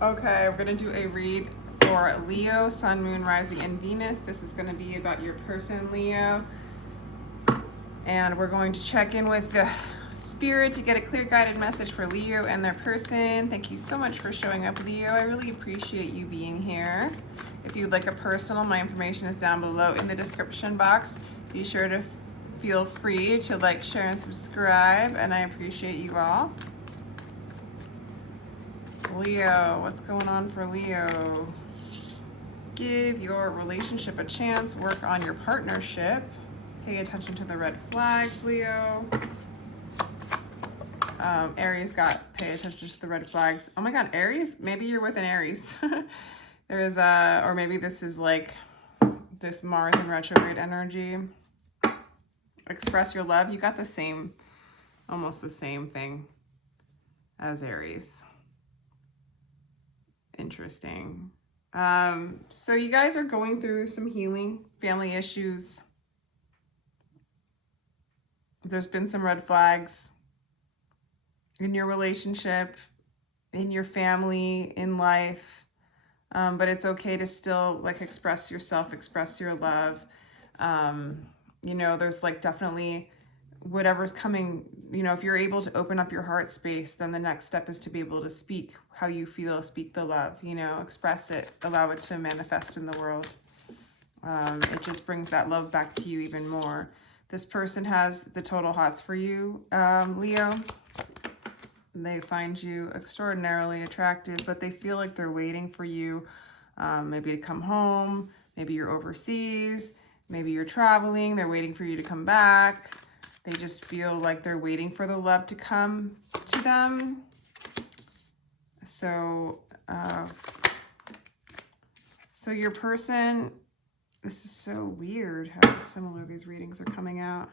Okay, we're going to do a read for Leo, Sun, Moon, Rising, and Venus. This is going to be about your person, Leo. And we're going to check in with the spirit to get a clear guided message for Leo and their person. Thank you so much for showing up, Leo. I really appreciate you being here. If you'd like a personal, my information is down below in the description box. Be sure to feel free to like, share, and subscribe. And I appreciate you all. Leo, what's going on for Leo? Give your relationship a chance. Work on your partnership. Pay attention to the red flags, Leo. Aries got pay attention to the red flags. Oh my God, Aries? Maybe you're with an Aries. There is or maybe this is like this Mars in retrograde energy. Express your love. You got the same, almost the same thing as Aries. Interesting. So you guys are going through some healing, family issues. There's been some red flags in your relationship, in your family, in life. But it's okay to still like express yourself, express your love. You know, there's like definitely whatever's coming, you know, if you're able to open up your heart space, then the next step is to be able to speak how you feel, speak the love, you know, express it, allow it to manifest in the world. It just brings that love back to you even more. This person has the total hots for you, Leo. They find you extraordinarily attractive, but they feel like they're waiting for you, maybe to come home, maybe you're overseas, maybe you're traveling, they're waiting for you to come back. They just feel like they're waiting for the love to come to them. So, so your person, this is so weird how similar these readings are coming out.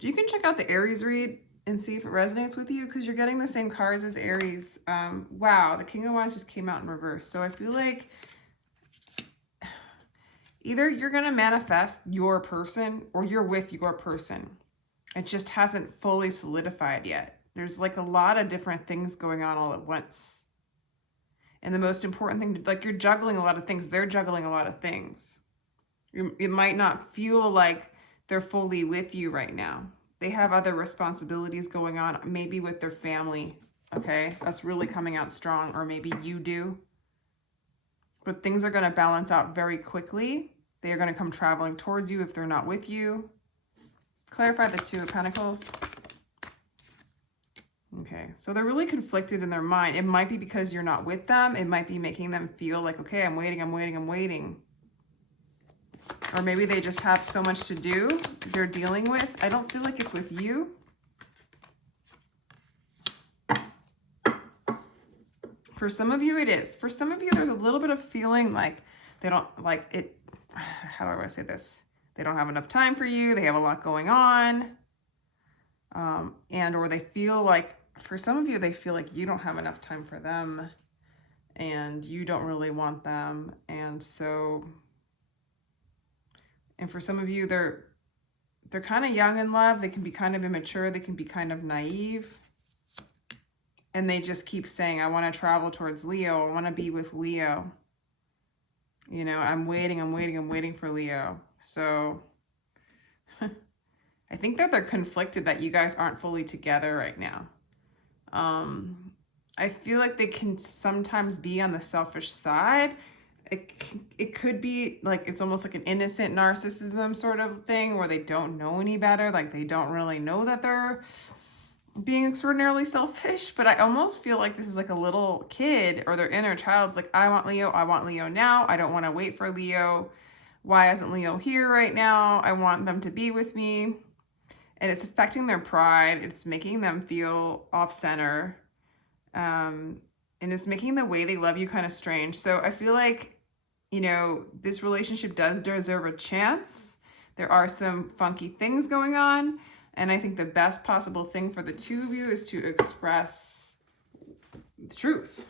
You can check out the Aries read and see if it resonates with you because you're getting the same cards as Aries. Wow, the King of Wands just came out in reverse. So I feel like either you're going to manifest your person or you're with your person. It just hasn't fully solidified yet. There's like a lot of different things going on all at once. And the most important thing, like you're juggling a lot of things. They're juggling a lot of things. It might not feel like they're fully with you right now. They have other responsibilities going on, maybe with their family. Okay, that's really coming out strong, or maybe you do. But things are going to balance out very quickly. They are going to come traveling towards you if they're not with you. Clarify the Two of Pentacles. Okay, so they're really conflicted in their mind. It might be because you're not with them. It might be making them feel like, okay, I'm waiting, I'm waiting, I'm waiting. Or maybe they just have so much to do they're dealing with. I don't feel like it's with you. For some of you, it is. For some of you, there's a little bit of feeling like they don't, like it, how do I want to say this? They don't have enough time for you. They have a lot going on. And or they feel like, for some of you, they feel like you don't have enough time for them and you don't really want them. And so, and for some of you, they're kind of young in love. They can be kind of immature. They can be kind of naive. And they just keep saying, I want to travel towards Leo. I want to be with Leo. You know, I'm waiting, I'm waiting, I'm waiting for Leo. So I think that they're conflicted that you guys aren't fully together right now. I feel like they can sometimes be on the selfish side. It could be like, it's almost like an innocent narcissism sort of thing where they don't know any better. Like they don't really know that they're being extraordinarily selfish, but I almost feel like this is like a little kid or their inner child's like, I want Leo now. I don't want to wait for Leo. Why isn't Leo here right now? I want them to be with me. And it's affecting their pride. It's making them feel off center. And it's making the way they love you kind of strange. So I feel like, you know, this relationship does deserve a chance. There are some funky things going on. And I think the best possible thing for the two of you is to express the truth.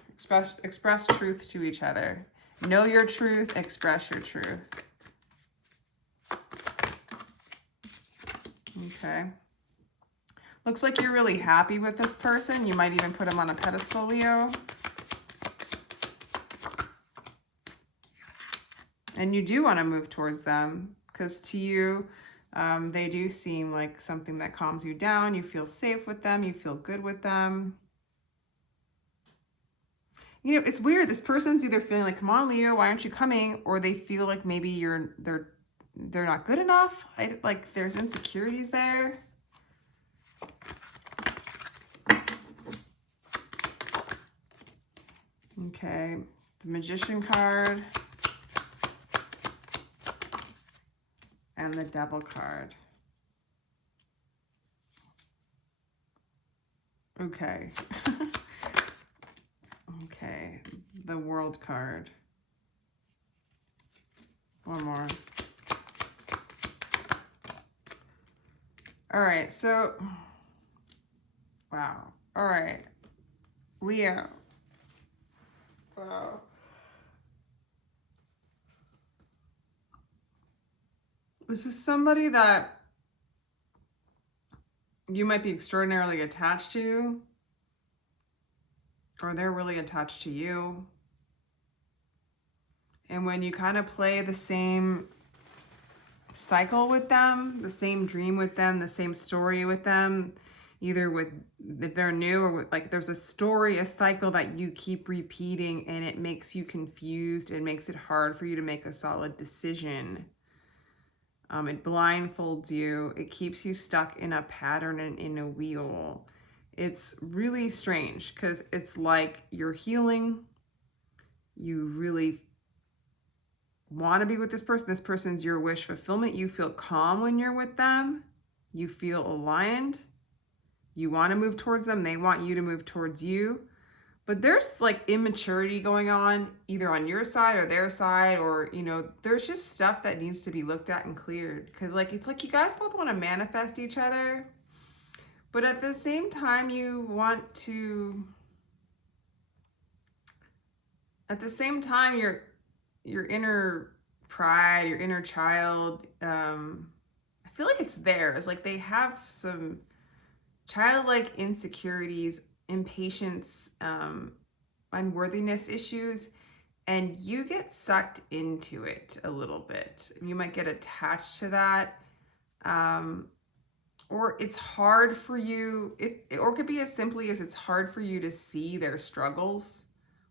Express truth to each other. Know your truth, express your truth. Okay. Looks like you're really happy with this person. You might even put him on a pedestal, Leo. And you do want to move towards them because to you, they do seem like something that calms you down. You feel safe with them. You feel good with them. You know, it's weird. This person's either feeling like, come on, Leo, why aren't you coming? Or they feel like maybe they're not good enough. Like there's insecurities there. Okay, the Magician card. And the Devil card. Okay. Okay, the World card. One more. All right, so, wow. All right, Leo. Wow. This is somebody that you might be extraordinarily attached to, or they're really attached to you. And when you kind of play the same cycle with them, the same dream with them, the same story with them, either with if they're new or with, like there's a story, a cycle that you keep repeating and it makes you confused. It makes it hard for you to make a solid decision. It blindfolds you. It keeps you stuck in a pattern and in a wheel. It's really strange because it's like you're healing. You really want to be with this person. This person's your wish fulfillment. You feel calm when you're with them. You feel aligned. You want to move towards them. They want you to move towards you. But there's like immaturity going on either on your side or their side, or, you know, there's just stuff that needs to be looked at and cleared. Because like, it's like you guys both want to manifest each other, but at the same time, you want to, at the same time, your inner pride, your inner child, I feel like it's theirs. Like they have some childlike insecurities, impatience, unworthiness issues, and you get sucked into it a little bit. You might get attached to that, or it's hard for you, or it could be as simply as it's hard for you to see their struggles.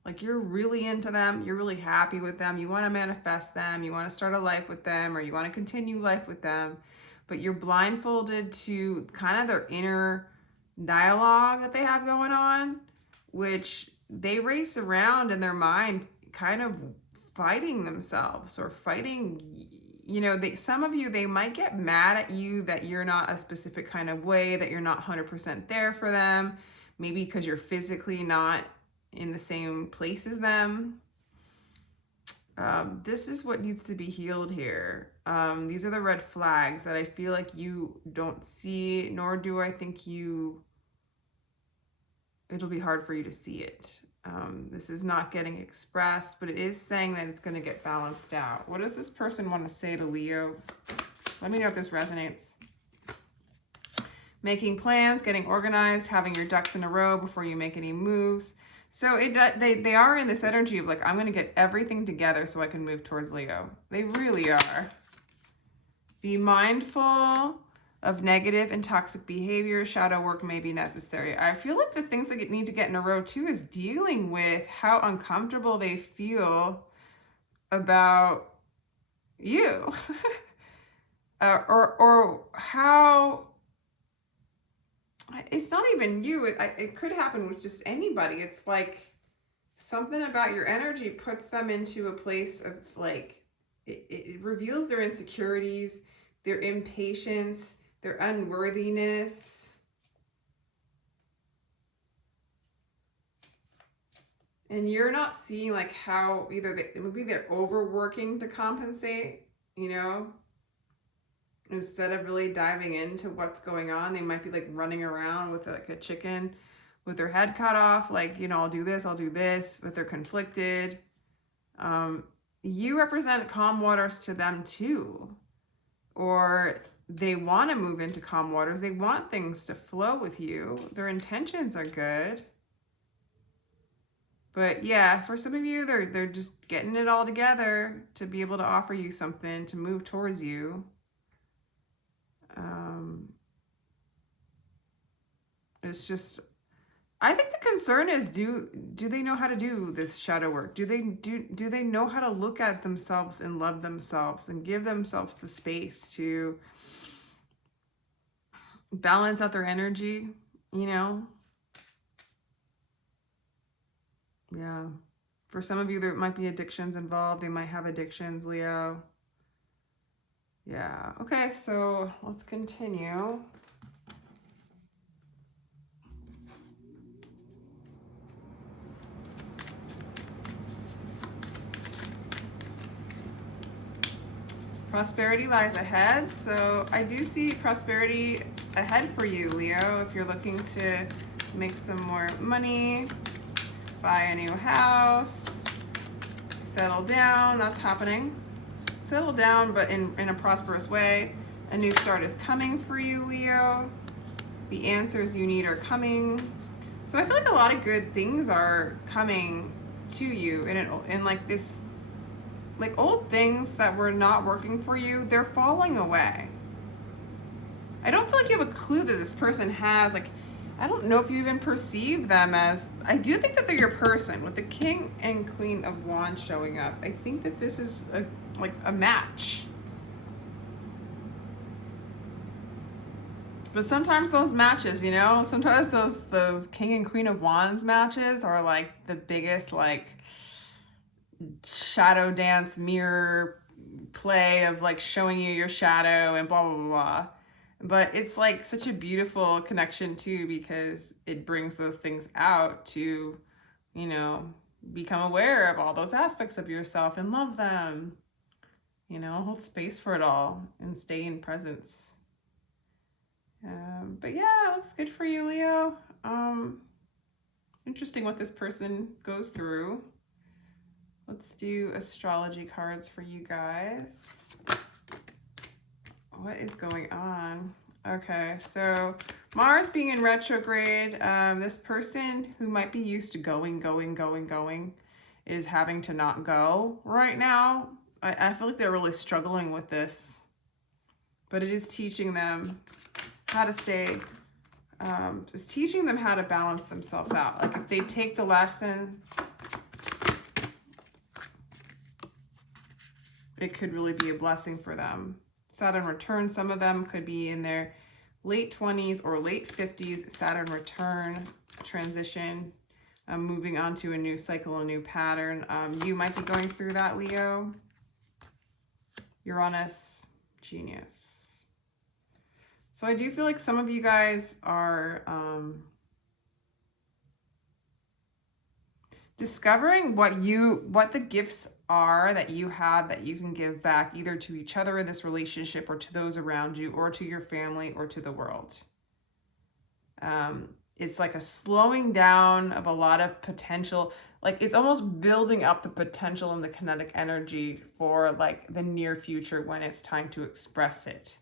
Like you're really into them, you're really happy with them, you want to manifest them, you want to start a life with them, or you want to continue life with them, but you're blindfolded to kind of their inner dialogue that they have going on, which they race around in their mind kind of fighting themselves or fighting, you know, some of you, they might get mad at you that you're not a specific kind of way, that you're not 100% there for them, maybe because you're physically not in the same place as them. This is what needs to be healed here. These are the red flags that I feel like you don't see, nor do I think it'll be hard for you to see it. This is not getting expressed, but it is saying that it's going to get balanced out. What does this person want to say to Leo? Let me know if this resonates. Making plans, getting organized, having your ducks in a row before you make any moves. So they are in this energy of like, I'm going to get everything together so I can move towards Leo. They really are. Be mindful of negative and toxic behavior. Shadow work may be necessary. I feel like the things that need to get in a row too is dealing with how uncomfortable they feel about you. or how it's not even you. It could happen with just anybody. It's like something about your energy puts them into a place of like, it reveals their insecurities, their impatience, their unworthiness. And you're not seeing like how it would be they're overworking to compensate, you know? Instead of really diving into what's going on, they might be like running around with like a chicken with their head cut off. Like, you know, I'll do this, but they're conflicted. You represent calm waters to them too. Or they want to move into calm waters. They want things to flow with you. Their intentions are good. But yeah, for some of you, they're just getting it all together to be able to offer you something, to move towards you. It's just, I think the concern is, do they know how to do this shadow work? Do they know how to look at themselves and love themselves and give themselves the space to balance out their energy, you know? Yeah. For some of you, there might be addictions involved. They might have addictions, Leo. Yeah. Okay, so let's continue. Prosperity lies ahead. So I do see prosperity ahead for you, Leo, if you're looking to make some more money, buy a new house, settle down. That's happening. Settle down, but in a prosperous way. A new start is coming for you, Leo. The answers you need are coming. So I feel like a lot of good things are coming to you in like this, like old things that were not working for you, they're falling away. I don't feel like you have a clue that this person has, like, I don't know if you even perceive them as, I do think that they're your person. With the King and Queen of Wands showing up, I think that this is like a match. But sometimes those matches, you know, sometimes those King and Queen of Wands matches are like the biggest, like, shadow dance mirror play of like showing you your shadow and blah, blah, blah, blah. But it's like such a beautiful connection too, because it brings those things out to, you know, become aware of all those aspects of yourself and love them, you know, hold space for it all and stay in presence. But yeah, it looks good for you, Leo. Interesting what this person goes through. Let's do astrology cards for you guys. What is going on? Okay, so Mars being in retrograde, this person who might be used to going, is having to not go right now. I feel like they're really struggling with this, but it is teaching them how to stay, it's teaching them how to balance themselves out. Like if they take the lesson, it could really be a blessing for them. Saturn return, some of them could be in their late 20s or late 50s. Saturn return, transition, moving on to a new cycle, a new pattern. You might be going through that, Leo. Uranus, genius. So I do feel like some of you guys are discovering what the gifts are that you have that you can give back, either to each other in this relationship or to those around you or to your family or to the world. It's like a slowing down of a lot of potential, like it's almost building up the potential and the kinetic energy for like the near future when it's time to express it.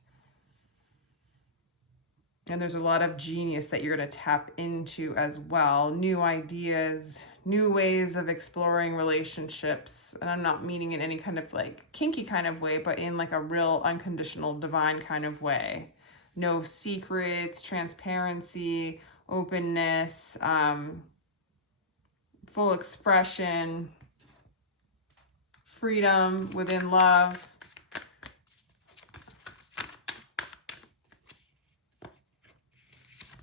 And there's a lot of genius that you're going to tap into as well. New ideas, new ways of exploring relationships. And I'm not meaning in any kind of like kinky kind of way, but in like a real unconditional divine kind of way. No secrets, transparency, openness, full expression, freedom within love.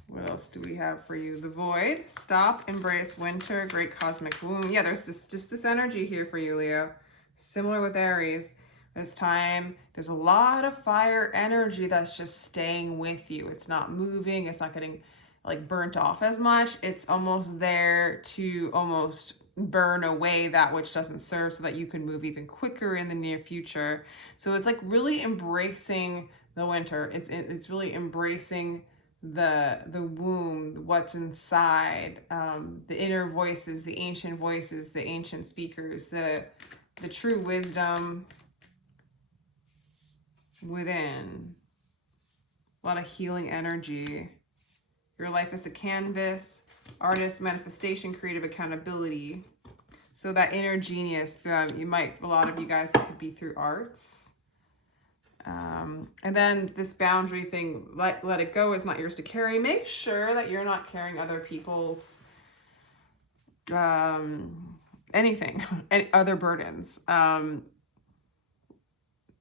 What else do we have for you? The Void, stop, embrace winter, great cosmic womb. Yeah, there's just this energy here for you, Leo. Similar with Aries. This time, there's a lot of fire energy that's just staying with you. It's not moving. It's not getting like burnt off as much. It's almost there to almost burn away that which doesn't serve so that you can move even quicker in the near future. So it's like really embracing the winter. It's really embracing the womb, what's inside, the inner voices, the ancient speakers, the true wisdom within. A lot of healing energy. Your life is a canvas, artist, manifestation, creative accountability. So that inner genius, a lot of you guys could be through arts. And then this boundary thing, let it go, it's not yours to carry. Make sure that you're not carrying other people's anything, any other burdens.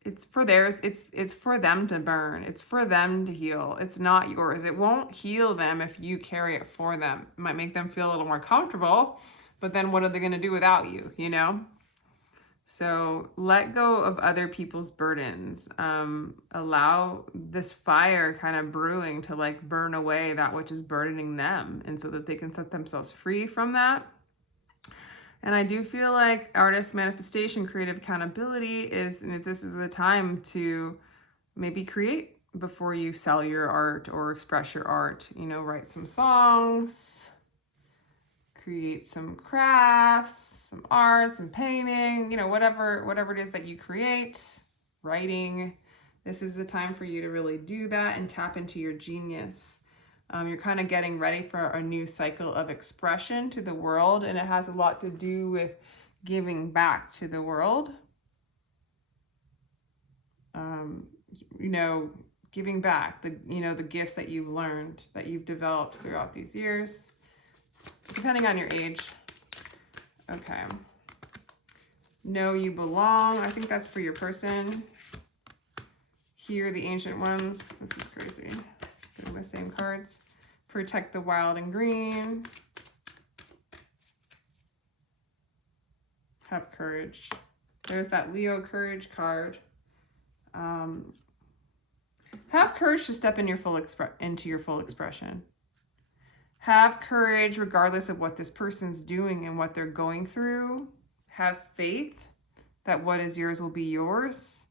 It's for theirs. It's for them to burn. It's for them to heal. It's not yours. It won't heal them if you carry it for them. It might make them feel a little more comfortable, but then what are they going to do without you, you know? So let go of other people's burdens. Allow this fire kind of brewing to like burn away that which is burdening them, and so that they can set themselves free from that. And I do feel like artist manifestation, creative accountability this is the time to maybe create before you sell your art or express your art. You know, write some songs, create some crafts, some art, some painting, you know, whatever it is that you create, writing. This is the time for you to really do that and tap into your genius. You're kind of getting ready for a new cycle of expression to the world, and it has a lot to do with giving back to the world. You know, giving back the gifts that you've learned, that you've developed throughout these years, depending on your age. Okay. Know you belong. I think that's for your person. Here, the ancient ones. This is crazy. Just getting the same cards. Protect the wild and green. Have courage. There's that Leo courage card. Have courage to step in into your full expression. Have courage regardless of what this person's doing and what they're going through. Have faith that what is yours will be yours.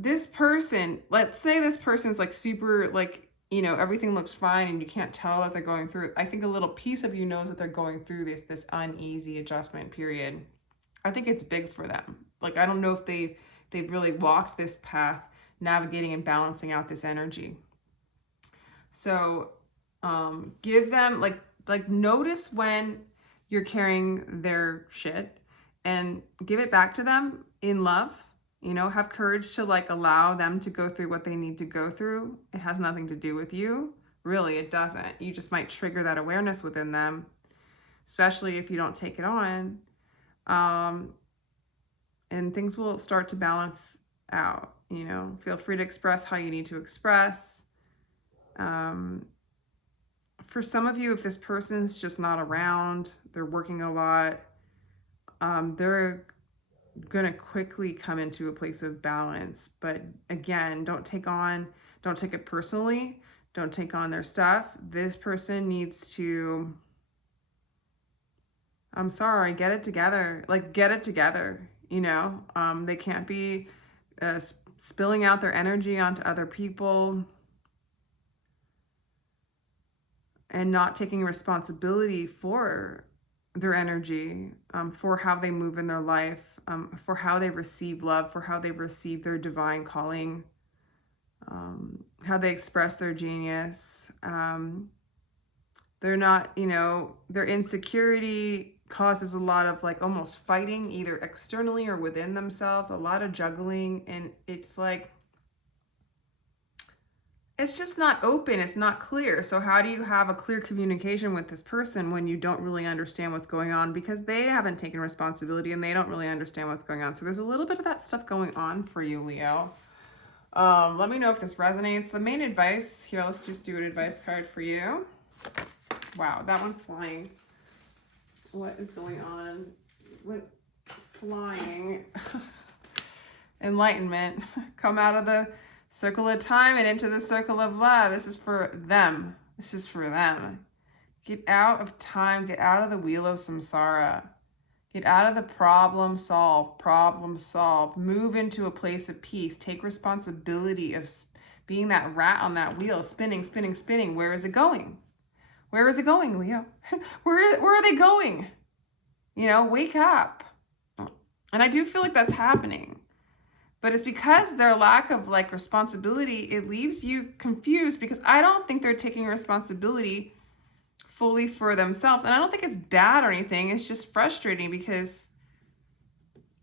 This person, let's say this person's like super, like, you know, everything looks fine and you can't tell that they're going through it. I think a little piece of you knows that they're going through this uneasy adjustment period. I think it's big for them. Like, I don't know if they've really walked this path, navigating and balancing out this energy. So give them, like notice when you're carrying their shit and give it back to them in love. You know, have courage to like allow them to go through what they need to go through. It has nothing to do with you. Really, it doesn't. You just might trigger that awareness within them, especially if you don't take it on. And things will start to balance out, you know. Feel free to express how you need to express. For some of you, if this person's just not around, they're working a lot, they're gonna quickly come into a place of balance. But again, don't take it personally. Don't take on their stuff. This person needs to, I'm sorry, get it together. Like, get it together, you know? They can't be spilling out their energy onto other people and not taking responsibility for their energy, for how they move in their life, for how they receive love, for how they receive their divine calling, how they express their genius. They're not, you know, their insecurity causes a lot of like almost fighting, either externally or within themselves, a lot of juggling. And it's like, it's just not open. It's not clear. So how do you have a clear communication with this person when you don't really understand what's going on? Because they haven't taken responsibility and they don't really understand what's going on. So there's a little bit of that stuff going on for you, Leo. Let me know if this resonates. The main advice here, let's just do an advice card for you. Wow, that one's flying. What is going on? What flying? Enlightenment. Come out of the circle of time and into the circle of love. This is for them. This is for them. Get out of time. Get out of the wheel of samsara. Get out of the problem solve. Move into a place of peace. Take responsibility of being that rat on that wheel, spinning. Where is it going? Where is it going, Leo? Where are they going? You know, wake up. And I do feel like that's happening. But it's because their lack of like responsibility, it leaves you confused, because I don't think they're taking responsibility fully for themselves. And I don't think it's bad or anything. It's just frustrating because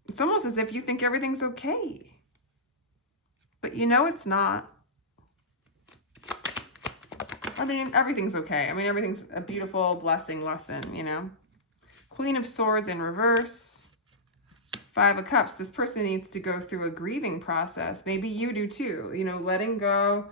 it's almost as if you think everything's okay. But you know it's not. I mean, everything's okay. I mean, everything's a beautiful blessing lesson, you know. Queen of Swords in reverse. 5 of Cups. This person needs to go through a grieving process. Maybe you do too. You know, letting go.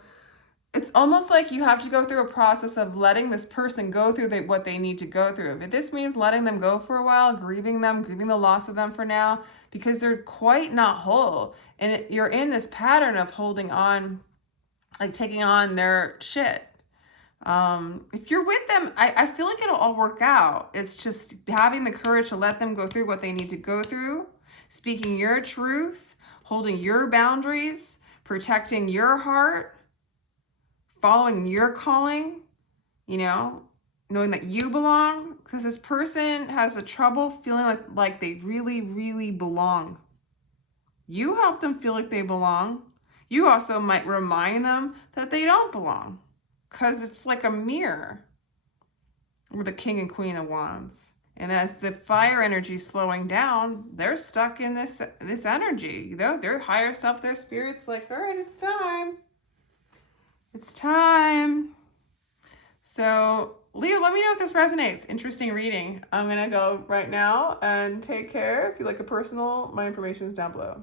It's almost like you have to go through a process of letting this person go through what they need to go through. If this means letting them go for a while, grieving them, grieving the loss of them for now, because they're quite not whole. And you're in this pattern of holding on, like taking on their shit. If you're with them, I feel like it'll all work out. It's just having the courage to let them go through what they need to go through, speaking your truth, holding your boundaries, protecting your heart, following your calling, you know, knowing that you belong, because this person has a trouble feeling like they really, really belong. You help them feel like they belong. You also might remind them that they don't belong, because it's like a mirror with the King and Queen of Wands. And as the fire energy is slowing down, they're stuck in this energy. You know, their higher self, their spirit's like, all right, it's time. It's time. So, Leo, let me know if this resonates. Interesting reading. I'm going to go right now and take care. If you like a personal, my information is down below.